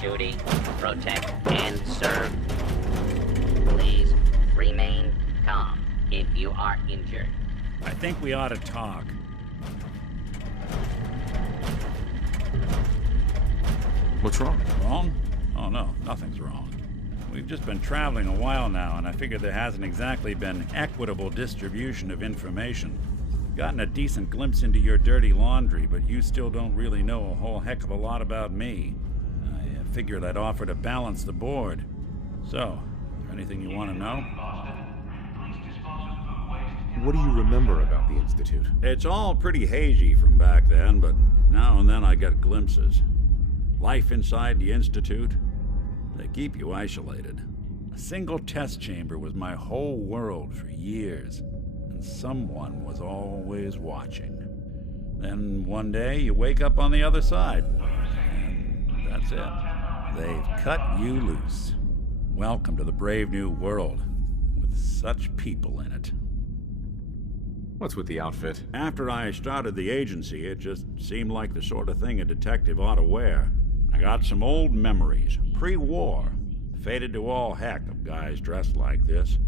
duty, protect, and serve. Please remain calm if you are injured. I think we ought to talk. What's wrong? Wrong? Oh no, nothing's wrong. We've just been traveling a while now, and I figured there hasn't exactly been equitable distribution of information. Gotten a decent glimpse into your dirty laundry, but you still don't really know a whole heck of a lot about me. I figured I'd offer to balance the board. So, is there anything you want to know? What do you remember about the Institute? It's all pretty hazy from back then, but now and then I get glimpses. Life inside the Institute, they keep you isolated. A single test chamber was my whole world for years, and someone was always watching. Then one day you wake up on the other side, and that's it. They've cut you loose. Welcome to the brave new world, with such people in it. What's with the outfit? After I started the agency, it just seemed like the sort of thing a detective ought to wear. I got some old memories, pre-war. Faded to all heck of guys dressed like this,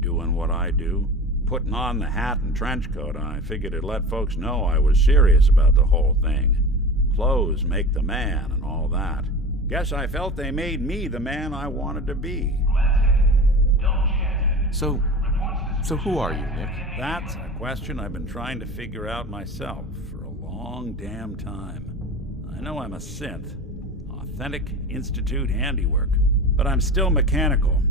doing what I do. Putting on the hat and trench coat, I figured it'd let folks know I was serious about the whole thing. Clothes make the man and all that. Guess I felt they made me the man I wanted to be. So who are you, Nick? That's a question I've been trying to figure out myself for a long damn time. I know I'm a synth, authentic Institute handiwork, but I'm still mechanical,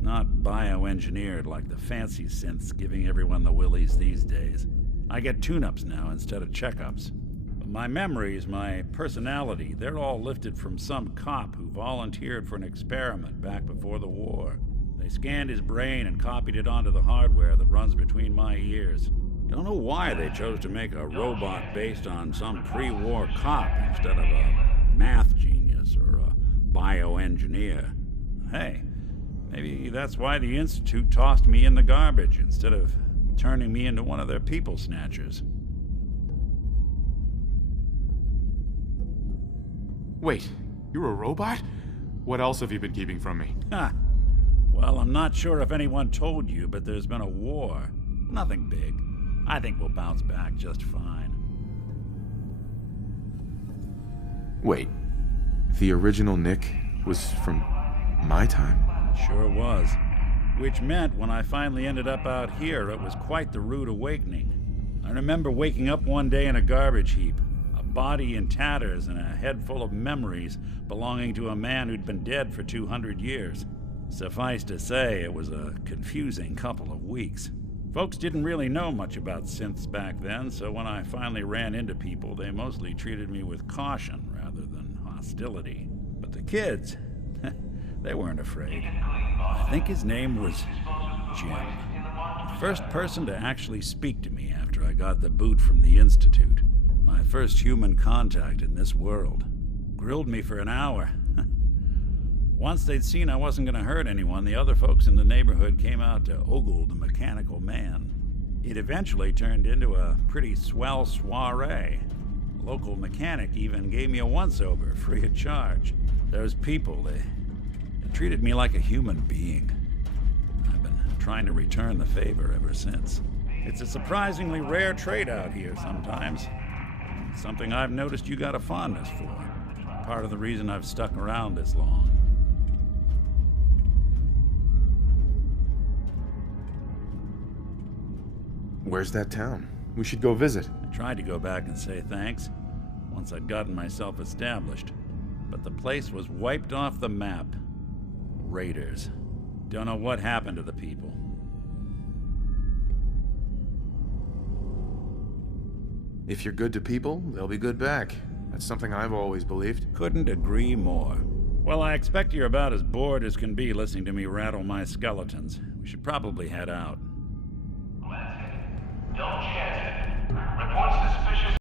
not bioengineered like the fancy synths giving everyone the willies these days. I get tune-ups now instead of checkups. But my memories, my personality, they're all lifted from some cop who volunteered for an experiment back before the war. They scanned his brain and copied it onto the hardware that runs between my ears. Don't know why they chose to make a robot based on some pre-war cop instead of a math genius or a bioengineer. Hey, maybe that's why the Institute tossed me in the garbage instead of turning me into one of their people snatchers. Wait, you're a robot? What else have you been keeping from me? Ha! Well, I'm not sure if anyone told you, but there's been a war. Nothing big. I think we'll bounce back just fine. Wait, the original Nick was from my time? Sure was. Which meant when I finally ended up out here, it was quite the rude awakening. I remember waking up one day in a garbage heap, a body in tatters and a head full of memories belonging to a man who'd been dead for 200 years. Suffice to say, it was a confusing couple of weeks. Folks didn't really know much about synths back then, so when I finally ran into people, they mostly treated me with caution rather than hostility. But the kids, they weren't afraid. I think his name was Jim. The first person to actually speak to me after I got the boot from the Institute. My first human contact in this world. Grilled me for an hour. Once they'd seen I wasn't going to hurt anyone, the other folks in the neighborhood came out to ogle the mechanical man. It eventually turned into a pretty swell soiree. A local mechanic even gave me a once-over free of charge. Those people, they treated me like a human being. I've been trying to return the favor ever since. It's a surprisingly rare trait out here sometimes. Something I've noticed you got a fondness for. Part of the reason I've stuck around this long. Where's that town? We should go visit. I tried to go back and say thanks, once I'd gotten myself established. But the place was wiped off the map. Raiders. Don't know what happened to the people. If you're good to people, they'll be good back. That's something I've always believed. Couldn't agree more. Well, I expect you're about as bored as can be listening to me rattle my skeletons. We should probably head out. Don't chance it. Reports suspicious.